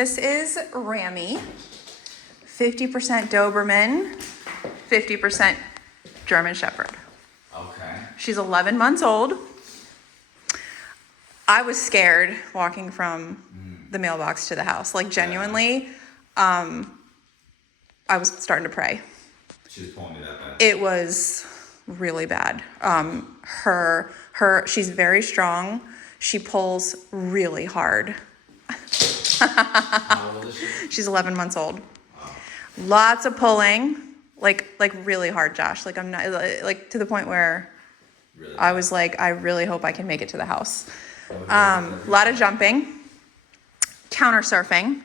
This is Rammy, 50% Doberman, 50% German Shepherd. Okay. She's 11 months old. I was scared walking from the mailbox to the house. Like, genuinely, I was starting to pray. She was pulling me that bad. It was really bad. She's very strong. She pulls really hard. How old is she? She's 11 months old. Wow. Lots of pulling, like really hard, Josh. Like, I'm not, like, to the point where Really I was like, I really hope I can make it to the house. A lot of jumping, counter surfing,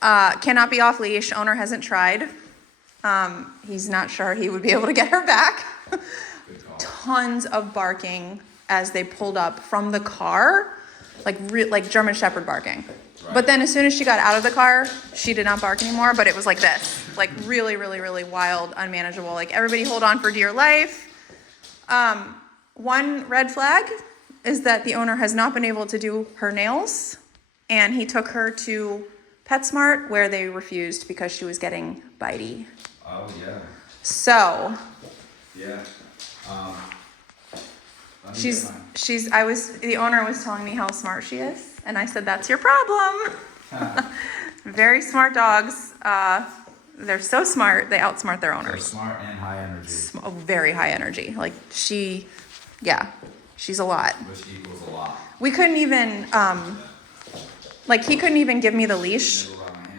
cannot be off leash. Owner hasn't tried. He's not sure he would be able to get her back. Tons of barking as they pulled up from the car, like German Shepherd barking. Right. But then as soon as she got out of the car, she did not bark anymore, but it was like this, like really, really, really wild, unmanageable. Like, everybody hold on for dear life. One red flag is that the owner has not been able to do her nails, and he took her to PetSmart where they refused because she was getting bitey. Oh, yeah. So. Yeah. The owner was telling me how smart she is, and I said, that's your problem. Very smart dogs. They're so smart, they outsmart their owners. So smart and high energy. Very high energy. Like, she's a lot. Which equals a lot. We couldn't even, he couldn't even give me the leash.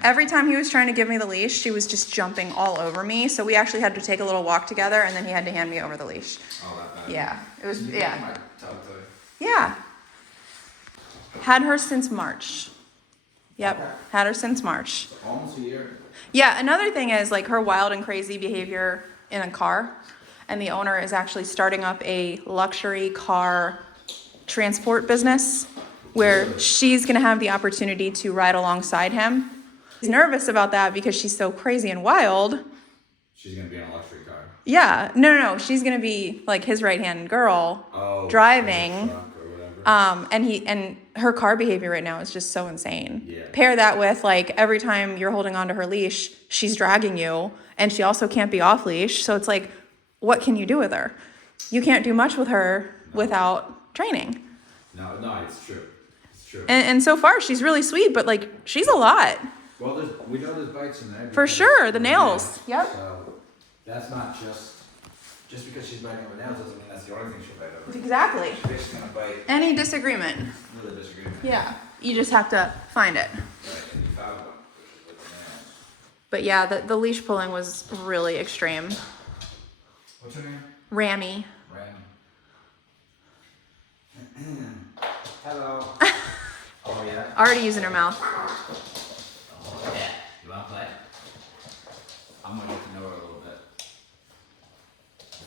Every time he was trying to give me the leash, she was just jumping all over me. So we actually had to take a little walk together, and then he had to hand me over the leash. Oh, that bad. Yeah, it was, My dog toy. Yeah. Had her since March. Yep, Okay. had her since March. Almost a year. Yeah, another thing is, like, her wild and crazy behavior in a car. And the owner is actually starting up a luxury car transport business where she's going to have the opportunity to ride alongside him. He's nervous about that because she's so crazy and wild. She's going to be in a luxury car. Yeah, no. She's going to be like his right-hand girl driving. And her car behavior right now is just so insane. Yeah. Pair that with, like, every time you're holding onto her leash, she's dragging you, and she also can't be off leash. So it's like, what can you do with her? You can't do much with her without training. No, it's true. It's true. And so far, she's really sweet, but, like, she's a lot. Well, we know there's bites in there. For sure, the nails. Yeah. Yep. So that's not just because she's biting over nails doesn't mean that's the only thing she'll bite over. Exactly. She's gonna bite. Any disagreement. Another disagreement. Yeah. You just have to find it. Right, and you found one with the nails. But yeah, the leash pulling was really extreme. What's her name? Rammy. Hello. Oh yeah. Already using her mouth. Oh yeah. You wanna play? I'm gonna get to know her a little bit.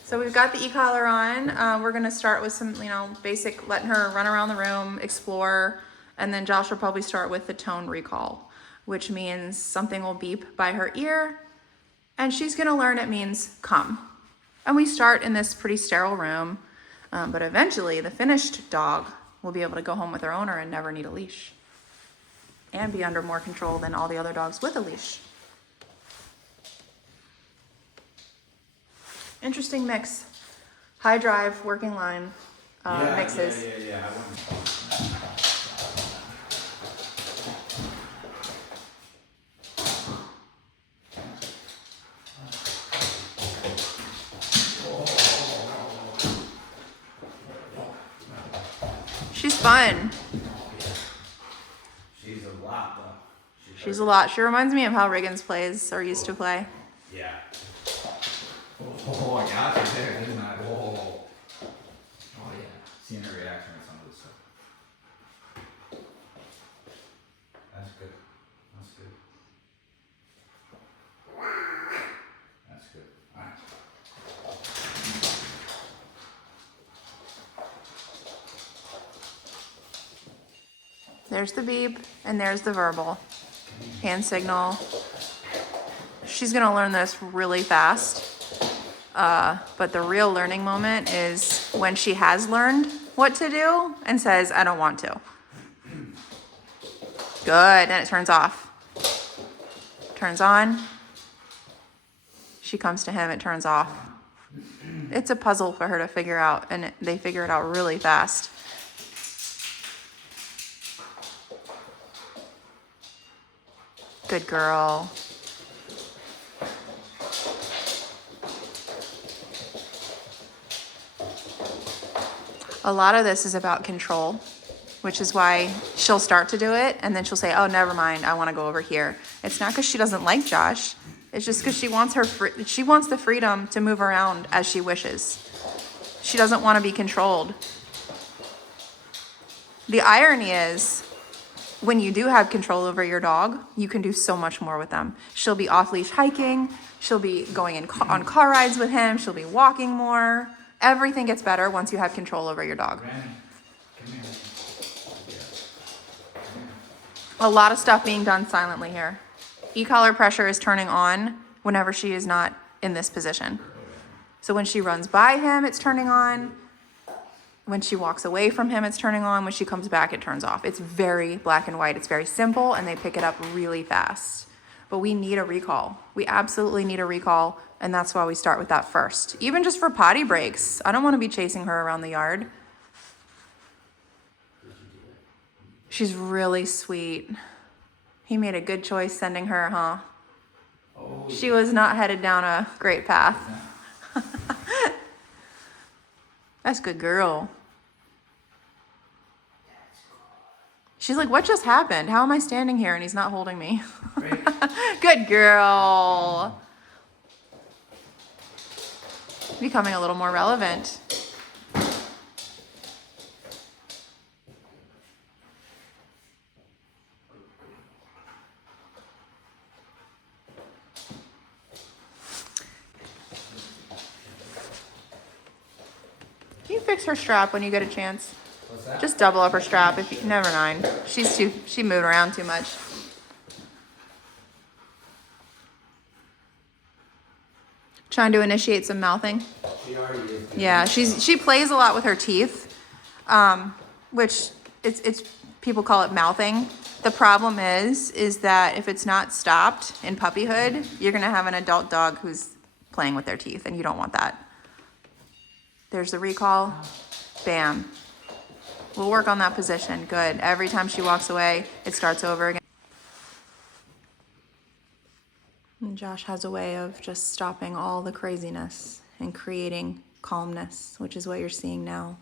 So we've got the e-collar on. We're gonna start with some, basic, letting her run around the room, explore, and then Josh will probably start with the tone recall, which means something will beep by her ear, and she's gonna learn it means come. And we start in this pretty sterile room, but eventually the finished dog will be able to go home with her owner and never need a leash, and be under more control than all the other dogs with a leash. Interesting mix. High drive, working line mixes. Yeah. I wouldn't. She's fun. She's a lot though. She's a lot. She reminds me of how Riggins plays or used to play. Yeah. Oh, I got you there, didn't I? Oh yeah. Seeing her reaction to some of this stuff. That's good. That's good. Alright. There's the beep, and there's the verbal. Hand signal. She's gonna learn this really fast. But the real learning moment is when she has learned what to do and says, I don't want to. Good, then it turns off. Turns on. She comes to him, it turns off. It's a puzzle for her to figure out, and they figure it out really fast. Good girl. A lot of this is about control, which is why she'll start to do it and then she'll say, oh, never mind, I want to go over here. It's not because she doesn't like Josh. It's just because she wants she wants the freedom to move around as she wishes. She doesn't want to be controlled. The irony is, when you do have control over your dog, you can do so much more with them. She'll be off-leash hiking. She'll be going on car rides with him. She'll be walking more. Everything gets better once you have control over your dog. Rammy, come here. A lot of stuff being done silently here. E-collar pressure is turning on whenever she is not in this position. So when she runs by him, it's turning on. When she walks away from him, it's turning on. When she comes back, it turns off. It's very black and white. It's very simple, and they pick it up really fast. But we need a recall. We absolutely need a recall, and that's why we start with that first. Even just for potty breaks. I don't want to be chasing her around the yard. She's really sweet. He made a good choice sending her, huh? Oh, She was not headed down a great path. That's a good girl. She's like, what just happened? How am I standing here and he's not holding me? great. Good girl. Becoming a little more relevant. Can you fix her strap when you get a chance? What's that? Just double up her strap if you, never mind. She moved around too much. Trying to initiate some mouthing. She already is. Yeah, she plays a lot with her teeth, which it's people call it mouthing. The problem is that if it's not stopped in puppyhood, you're gonna have an adult dog who's playing with their teeth, and you don't want that. There's the recall. Bam. We'll work on that position. Good. Every time she walks away, it starts over again. And Josh has a way of just stopping all the craziness and creating calmness, which is what you're seeing now.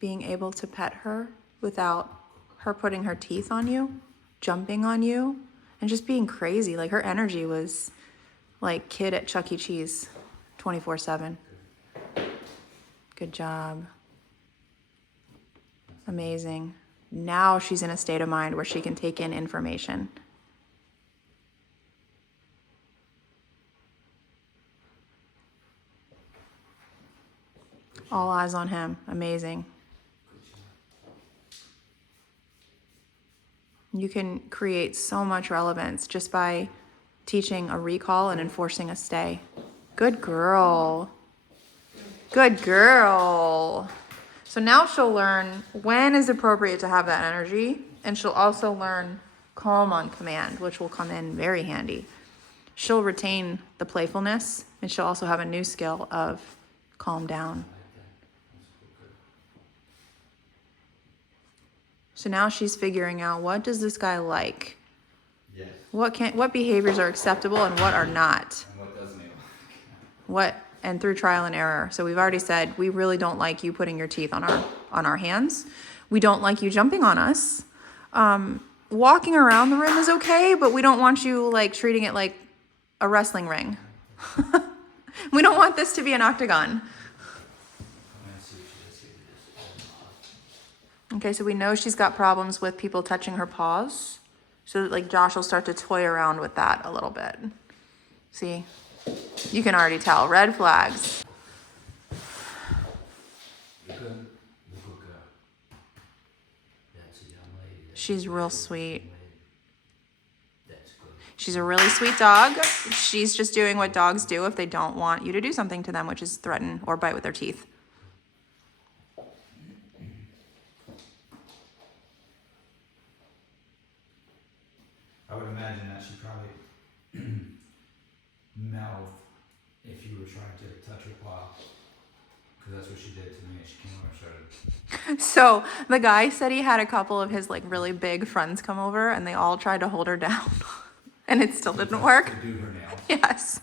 Being able to pet her without her putting her teeth on you, jumping on you, and just being crazy. Like, her energy was like kid at Chuck E. Cheese, 24/7. Good job. Amazing. Now she's in a state of mind where she can take in information. All eyes on him. Amazing. You can create so much relevance just by teaching a recall and enforcing a stay. Good girl. Good girl. So now she'll learn when is appropriate to have that energy, and she'll also learn calm on command, which will come in very handy. She'll retain the playfulness, and she'll also have a new skill of calm down. So now she's figuring out, what does this guy like? Yes. What behaviors are acceptable and what are not? And what doesn't he What, and through trial and error. So we've already said, we really don't like you putting your teeth on our hands. We don't like you jumping on us. Walking around the room is okay, but we don't want you like treating it like a wrestling ring. We don't want this to be an octagon. Okay, so we know she's got problems with people touching her paws. So like Josh will start to toy around with that a little bit. See? You can already tell. Red flags. She's real sweet. She's a really sweet dog. She's just doing what dogs do if they don't want you to do something to them, which is threaten or bite with their teeth. imagine that she probably mouthed if you were trying to touch her paw. Because that's what she did to me. She came over and started. So the guy said he had a couple of his like really big friends come over and they all tried to hold her down and it still didn't work. To do her nails. Yes.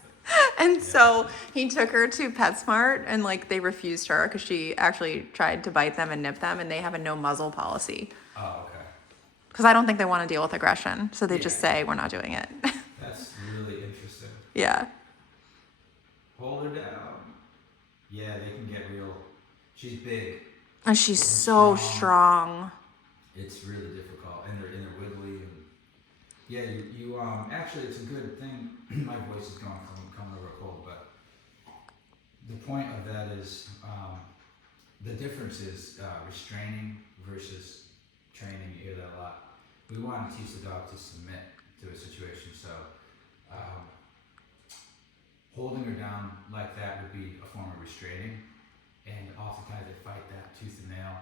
And so he took her to PetSmart and like they refused her because she actually tried to bite them and nip them and they have a no muzzle policy. Oh, okay. Because I don't think they want to deal with aggression. So they just Yeah. say, we're not doing it. That's really interesting. Yeah. Hold her down. Yeah, they can get real. She's big. And she's so strong. It's really difficult, and they're wiggly. And yeah, you actually, it's a good thing. My voice is going from coming over a cold, but the point of that is the difference is restraining versus training. You hear that a lot. We want to teach the dog to submit to a situation, so holding her down like that would be a form of restraining, and oftentimes they fight that tooth and nail.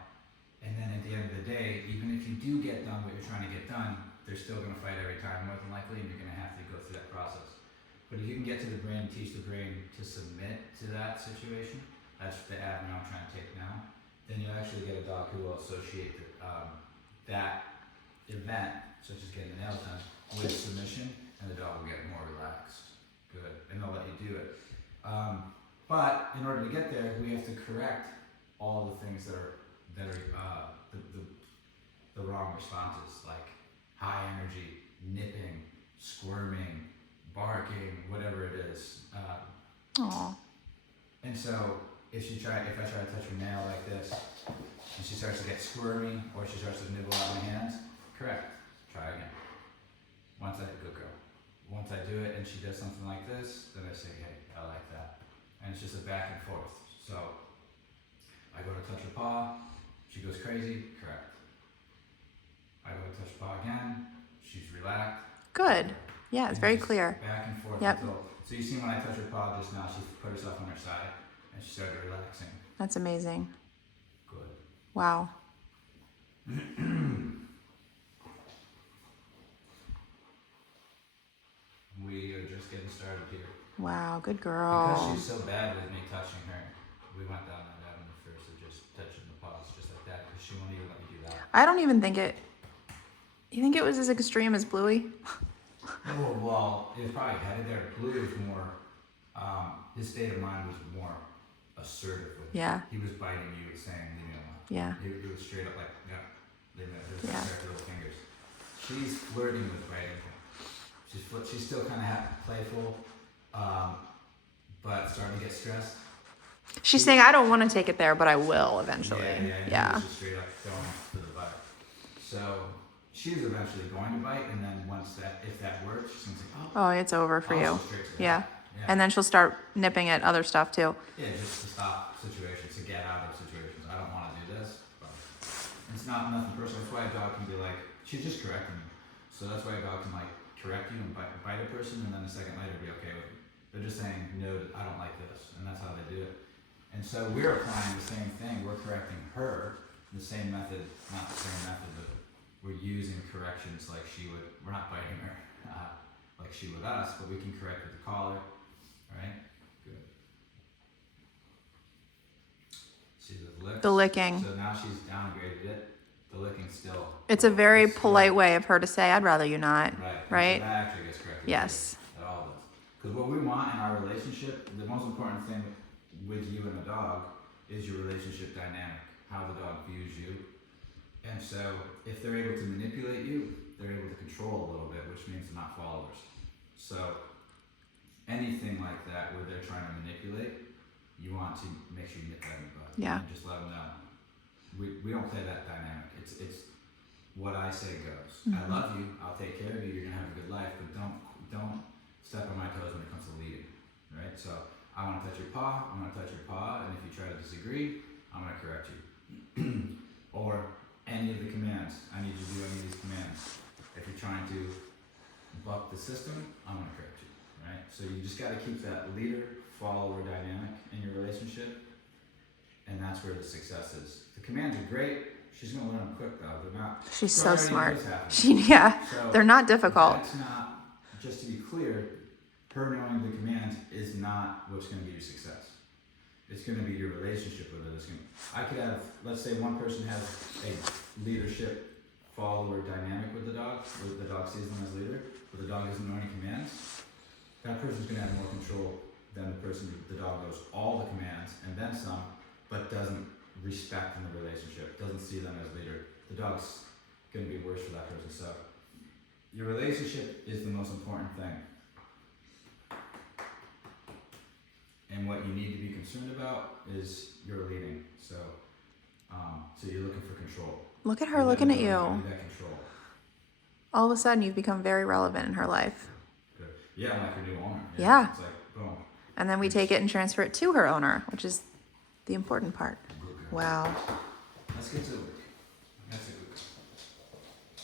And then at the end of the day, even if you do get done what you're trying to get done, they're still going to fight every time, more than likely, and you're going to have to go through that process. But if you can get to the brain, teach the brain to submit to that situation, that's the avenue I'm trying to take now, then you'll actually get a dog who will associate that event, such as getting the nails done, with submission, and the dog will get more relaxed. Good, and they'll let you do it. But in order to get there, we have to correct all the things that are the wrong responses, like high energy, nipping, squirming, barking, whatever it is. Aw. And so if I try to touch her nail like this, and she starts to get squirmy, or she starts to nibble out my hands, correct. Try again. Once I do it and she does something like this, then I say, hey, I like that. And it's just a back and forth. So I go to touch her paw, she goes crazy, correct. I go to touch her paw again, she's relaxed. Good. Yeah, it's And very just clear. Back and forth Yep. until, so you see when I touch her paw just now, she put herself on her side and she started relaxing. That's amazing. Good. Wow. We are just getting started here. Wow, good Because girl. she's so bad with me touching her, we went down that avenue first of just touching the paws just like that, because she won't even let me do that. I don't even think it. You think it was as extreme as Bluey? Oh, well, it was probably headed there. Blue was more, his state of mind was more assertive with Yeah. He was biting you, saying, leave me alone. Yeah. He was straight up like, yeah, leave me alone. Yeah. Little fingers. She's flirting with biting him. She's still kind of playful, but starting to get stressed. She's saying, I don't want to take it there, but I will eventually. Yeah. He was just straight up going to the bite. So she was eventually going to bite, and then if that works, she's gonna say, Oh, it's over for you. straight to that. Yeah. Yeah. And then she'll start nipping at other stuff too. Yeah, just to stop situations, to get out of situations. I don't want to do this, but it's not nothing personal. That's why a dog can be like, she's just correcting you. So that's why a dog can like correct you and bite a person, and then a second later be okay with it. They're just saying, no, I don't like this, and that's how they do it. And so we're applying the same thing. We're correcting her, the same method, not the same method, but we're using corrections like she would. We're not biting her like she would us, but we can correct with the collar. Right? Good. See the lips? The licking. So now she's downgraded it. The licking still. It's a very it's still- polite way of her to say, I'd rather you not. Right. Right? So that actually gets corrected. Yes. It all does. Because what we want in our relationship, the most important thing with you and a dog is your relationship dynamic, how the dog views you. And so if they're able to manipulate you, they're able to control a little bit, which means they're not followers. So anything like that where they're trying to manipulate, you want to make sure you nip that in the bud. Yeah. And just let them know. We don't play that dynamic. It's what I say goes. I love you. I'll take care of you. You're gonna have a good life, but don't step on my toes when it comes to leading, right? So I want to touch your paw. I'm gonna touch your paw, and if you try to disagree, I'm gonna correct you. Or any of the commands. I need you to do any of these commands. If you're trying to buck the system, I'm gonna correct you, right? So you just gotta keep that leader-follower dynamic in your relationship, and that's where the success is. The commands are great. She's gonna learn them quick though. They're not. She's she so already smart. knows half of them. Yeah. So They're not difficult. That's not just to be clear, her knowing the commands is not what's going to give you success. It's going to be your relationship with it. I could have, let's say one person has a leadership follower dynamic with the dog, where the dog sees them as leader, but the dog doesn't know any commands. That person's going to have more control than the person, the dog knows all the commands and then some, but doesn't respect in the relationship, doesn't see them as leader. The dog's going to be worse for that person. So your relationship is the most important thing. And what you need to be concerned about is your leading. So you're looking for control. Look at her looking at you. That control. All of a sudden, you've become very relevant in her life. Good. Yeah, like your new owner. Yeah. It's like, boom. And then we take it and transfer it to her owner, which is the important part. Wow. Let's get to it. That's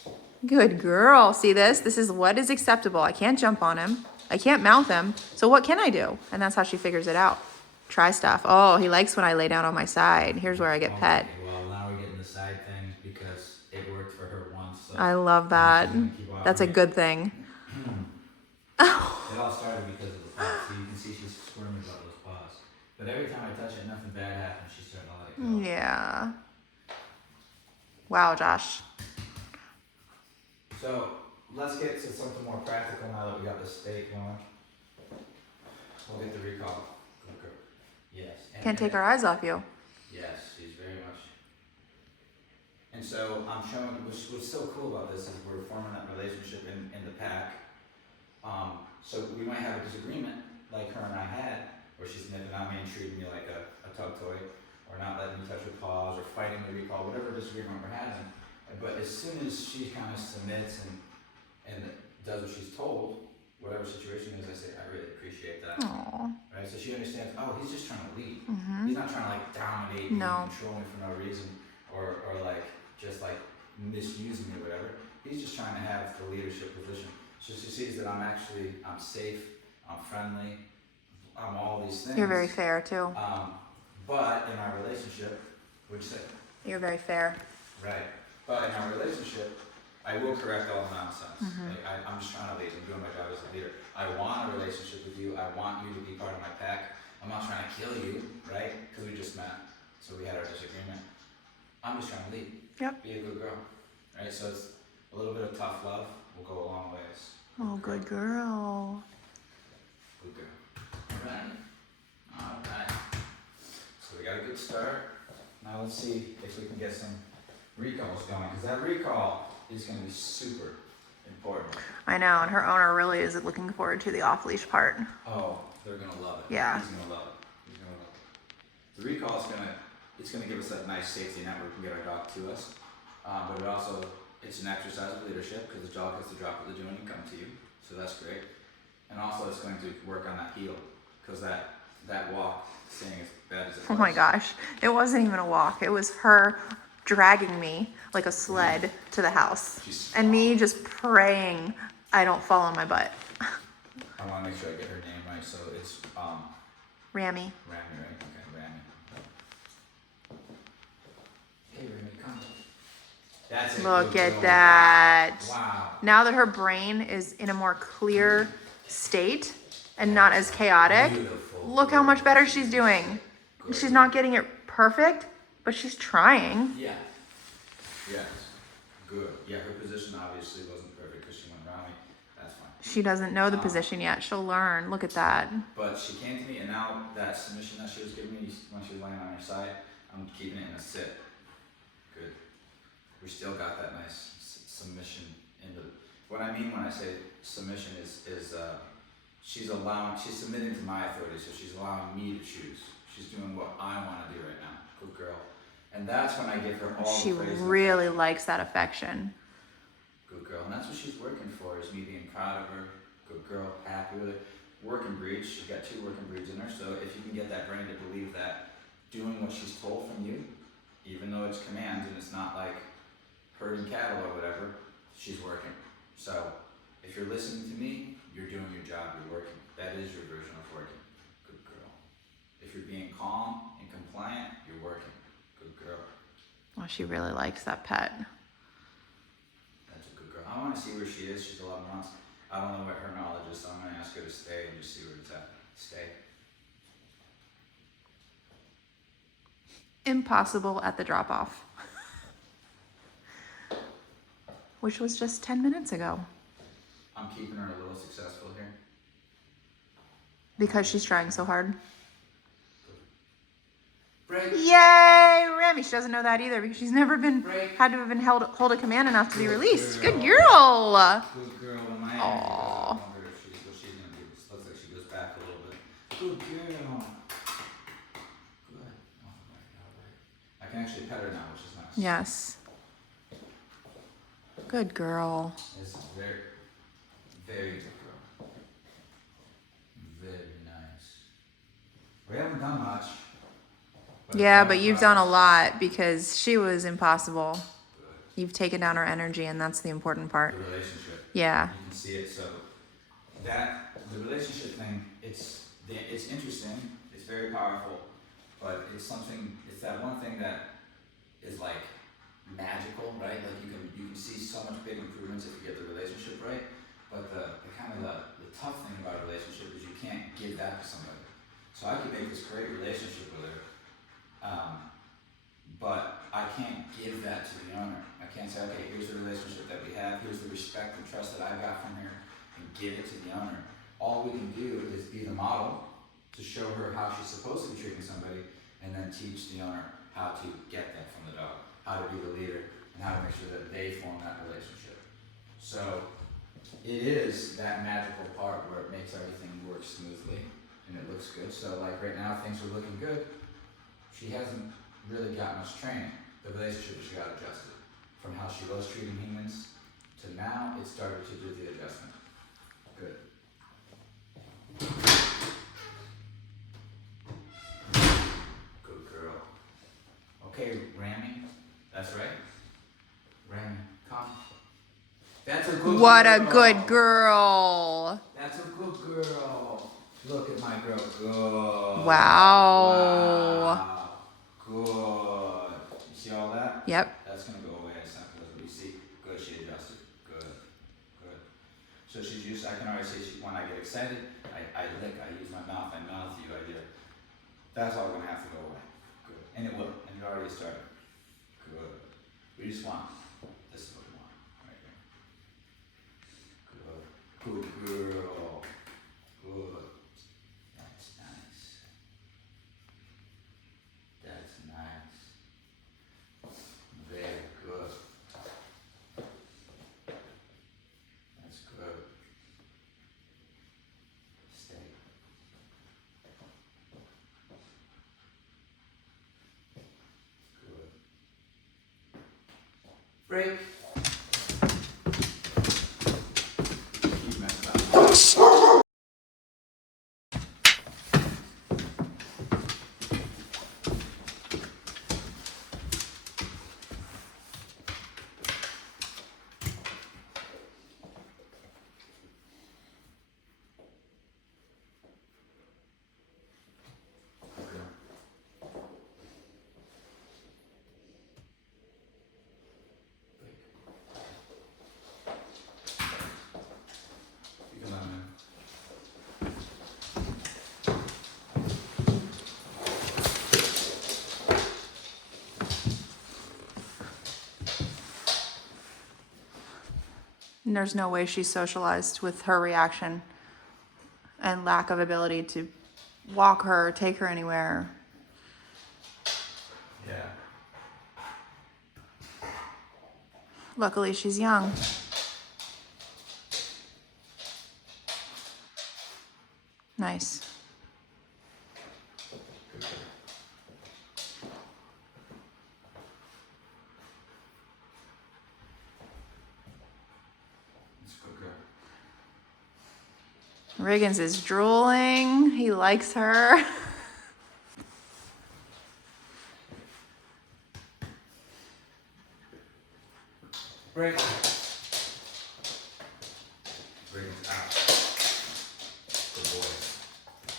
a good. Good girl. See this? This is what is acceptable. I can't jump on him. I can't mount him. So what can I do? And that's how she figures it out. Try stuff. Oh, he likes when I lay down on my side. Here's where I get pet. Okay, well, now we're getting the side thing because it worked for her once. So I love that. That's a good thing. It all started because of the paws. So you can see she's squirming about those paws. But every time I touch it, nothing bad happens. She's starting to let it go. Yeah. Wow, Josh. So let's get to something more practical now that we got the steak going. We'll get the recall. Yes. Can't take our eyes off you. Yes, she's very much. And so I'm showing, what's so cool about this is we're forming that relationship in the pack. So we might have a disagreement like her and I had, where she's nipping on me and treating me like a tug toy, or not letting me touch her paws, or fighting the recall, whatever disagreement we're having. But as soon as she kind of submits and does what she's told, whatever situation is, I say, I really appreciate that. Aww. Right? So she understands, oh, he's just trying to lead. Mm-hmm. He's not trying to like dominate me No. and control me for no reason, or like just like misuse me or whatever. He's just trying to have the leadership position. So she sees that I'm safe, I'm friendly, I'm all these things. You're very fair, too. But in our relationship, what'd you say? You're very fair. Right. But in our relationship, I will correct all the nonsense. Mm-hmm. Like, I'm just trying to lead. I'm doing my job as a leader. I want a relationship with you. I want you to be part of my pack. I'm not trying to kill you, right? Because we just met. So we had our disagreement. I'm just trying to lead. Yep. Be a good girl. Right? So it's a little bit of tough love will go a long ways. Oh, good girl. Good girl. All right. All right. So we got a good start. Now let's see if we can get some recalls going. Because that recall is going to be super important. I know, and her owner really is looking forward to the off-leash part. Oh, they're going to love it. Yeah. He's going to love it. He's going to love it. The recall is going to give us that nice safety net where we can get our dog to us. But it also, it's an exercise of leadership because the dog has to drop what they're doing and come to you. So that's great. And also it's going to work on that heel because that walk, staying as bad as it was. Oh my gosh. It wasn't even a walk. It was her dragging me like a sled to the house. And me just praying I don't fall on my butt. I want to make sure I get her name right. So it's Rammy. Rammy, right? Okay, Rammy. Hey, Rammy, come. That's it. Look Good at girl. that. Wow. Now that her brain is in a more clear state and not as chaotic, Beautiful. look how much better she's doing. She's not getting it perfect, but she's trying. Yeah. Yes. Good. Yeah, her position obviously wasn't perfect because she went around me. That's fine. She doesn't know the position yet. She'll learn. Look at that. But she came to me, and now that submission that she was giving me when she was laying on her side, I'm keeping it in a sit. Good. We still got that nice submission in the. What I mean when I say submission is she's submitting to my authority, so she's allowing me to choose. She's doing what I want to do right now. Good girl. And that's when I give her all She the praise. really likes that affection. Good girl. And that's what she's working for, is me being proud of her. Good girl, happy with it. Working breeds. She's got 2 working breeds in her. So if you can get that brain to believe that doing what she's told from you, even though it's commands and it's not like herding cattle or whatever, she's working. So if you're listening to me, you're doing your job, you're working. That is your version of working. Good girl. If you're being calm and compliant, you're working. Good girl. Well, she really likes that pet. That's a good girl. I want to see where she is. She's 11 months. I don't know what her knowledge is, so I'm gonna ask her to stay and just see where it's at. Stay. Impossible at the drop off. Which was just 10 minutes ago. I'm keeping her a little successful here. Because she's trying so hard. Break. Yay, Rammy. She doesn't know that either because she's never been Break. had to have been hold a command enough to be released. Girl. Good girl. Good girl. When my Aw. I wonder if she's what she's gonna do. This looks like she goes back a little bit. Good girl. Good. Oh my God. I can actually pet her now, which is nice. Yes. Good girl. This is very, very good girl. Very nice. We haven't done much. Yeah, but you've done a lot because she was impossible. You've taken down her energy, and that's the important part. The relationship. Yeah. You can see it. So that the relationship thing, it's interesting. It's very powerful, but it's something. It's that one thing that is like magical, right? Like you can see so much big improvements if you get the relationship right. But the kind of the tough thing about a relationship is you can't give that to somebody. So I could make this great relationship with her. But I can't give that to the owner. I can't say, okay, here's the relationship that we have, here's the respect and trust that I got from her, and give it to the owner. All we can do is be the model to show her how she's supposed to be treating somebody, and then teach the owner how to get that from the dog, how to be the leader, and how to make sure that they form that relationship. So it is that magical part where it makes everything work smoothly, and it looks good. So like right now, things are looking good. She hasn't really got much training. The relationship just got adjusted. From how she was treating humans to now, it started to do the adjustment. Good. Good girl. Okay, Rammy. That's right. Rammy, come. That's a good What girl. a good girl. That's a good girl. Look at my girl. Good. Wow. Wow. Good. You see all that? Yep. That's going to go away as simple as we see. Good. She adjusted. Good. Good. So she's used, I can already see when I get excited, I lick, I use my mouth, I mouth you, I do. That's all going to have to go away. Good. And it will. And it already started. Good. We just want, this is what we want. Right here. Good. Good girl. Good. That's nice. That's nice. Very good. That's good. Stay. Good. Break. You messed up. You can let him in. And there's no way she's socialized with her reaction and lack of ability to walk her, take her anywhere. Yeah. Luckily, she's young. Nice. Good girl. That's a good girl. Riggins is drooling. He likes her. Break. Bring it out. Good boy.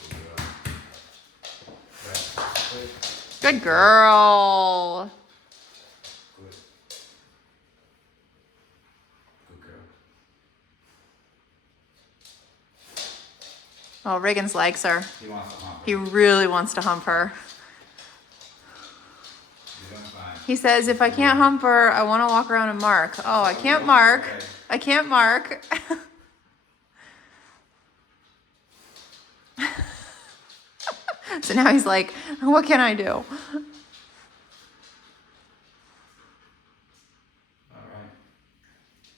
Good girl. Right. Good. Good girl. Good. Good girl. Oh, Riggins likes her. He wants to hump her. He really wants to hump her. You're doing fine. He says, if I can't hump her, I want to walk around and mark. Oh, I can't mark. Okay. I can't mark. So now he's like, what can I do? All right.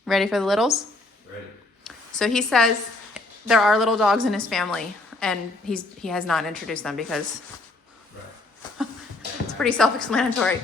Ready for the littles? Ready. So he says there are little dogs in his family, and he has not introduced them because Right. it's pretty self-explanatory.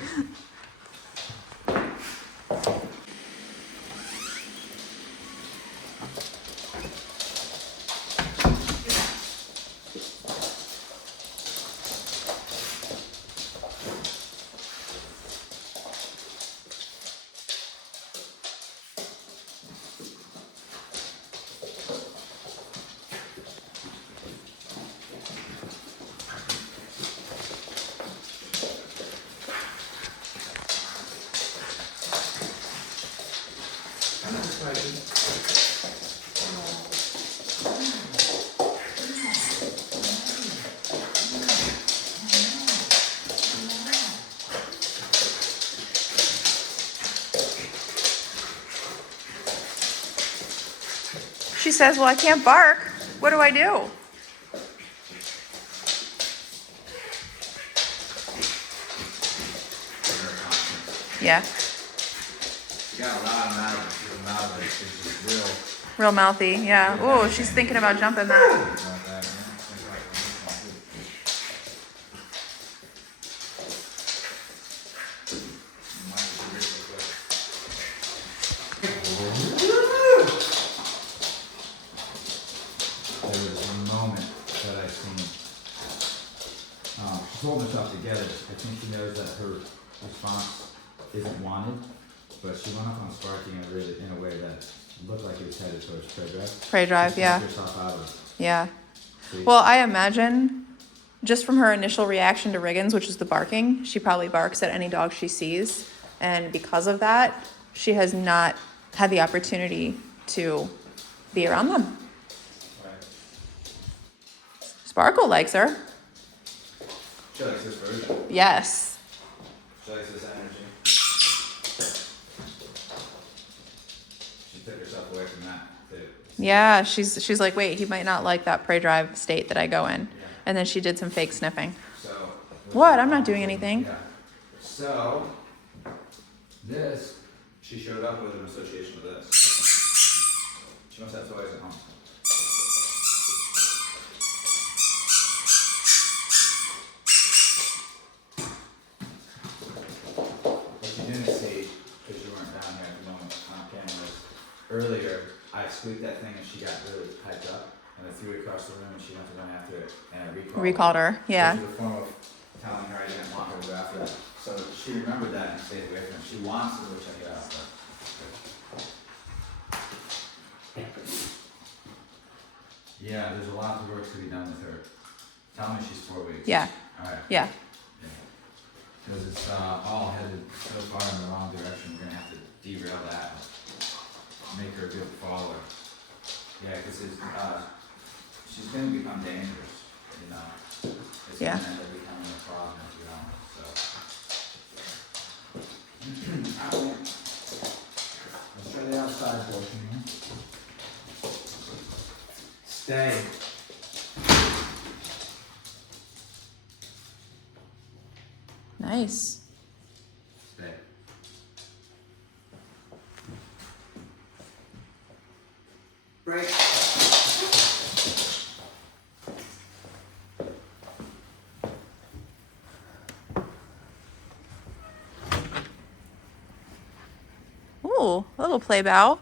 She says, well, I can't bark. What do I do? Yeah, She got a lot of mouth. She's a mouth. She's just real. real mouthy. Yeah. Oh, she's thinking about jumping that. About that, man. There was a moment that I seen. She's holding herself together. I think she knows that her response isn't wanted, but she went up on Sparky in a way that looked like it was headed towards prey drive. Prey drive, She yeah. knocked herself out of it. Yeah. So Well, I imagine just from her initial reaction to Riggins, which is the barking, she probably barks at any dog she sees. And because of that, she has not had the opportunity to be around them. Right. Sparkle likes her. She likes this version. Yes. She likes this energy. She took herself away from that too. Yeah, she's like, wait, he might not like that prey drive state that I go in. Yeah. And then she did some fake sniffing. So. What? I'm not doing anything. Yeah. So, this, she showed up with an association with this. She must have toys at home. What you didn't see, because you weren't down here at the moment on camera, was earlier I squeaked that thing and she got really hyped up and I threw it across the room and she went to run after it and I Recalled her, yeah. Which was a form of telling her I didn't want her to go after it. So she remembered that and stayed away from it. She wants to go check it out. Yeah, there's a lot of work to be done with her. Tell me she's 4 weeks. Yeah. Alright. Yeah. Because it's all headed so far in the wrong direction, we're gonna have to derail that. Make her a good follower. Yeah, because she's gonna become dangerous, you know. It's Yeah. gonna end up becoming a problem if you don't, so. Alright. Let's try the outside portion here. Stay. Nice. Stay. Break. Ooh, a little play bow.